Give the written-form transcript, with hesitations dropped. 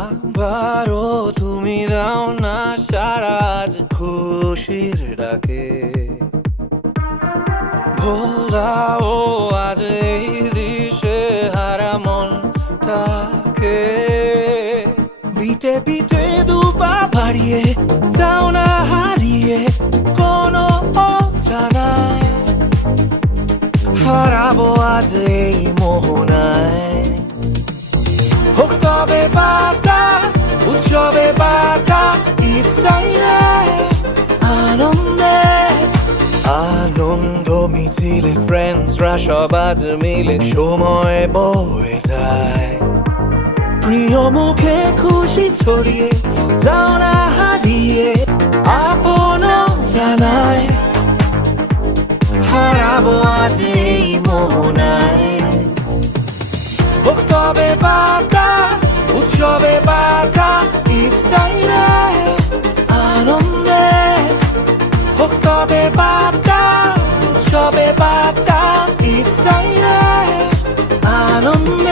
আবারও তুমি দাও না সারা আজ খুশির ডাকে, ভোলাও আজ এই দিশে হারা মনটাকে। বিটে বিটে দুপা বাড়িয়ে যাও না হারিয়ে কোনো অজানায়, হারাবো আজ এই মোহনায়। হোক তবে বাতা উৎসবে বাতা ইচ্ছাইলে আনন্দে, আনন্দ মিছিলে ফ্রেন্ডসরা সব আজ মিলে সময় বয়ে যায়। প্রিয় মুখে খুশি ছড়িয়ে যাও না হারিয়ে আপন জানায়, হারাবো আজ এই মোহনায়। হোক তবে বাতা উৎসবে বাতা ইচ্ছাইলে আনন্দে, হোক তবে বাতা উৎসবে বাতা ইচ্ছাইলে আনন্দে।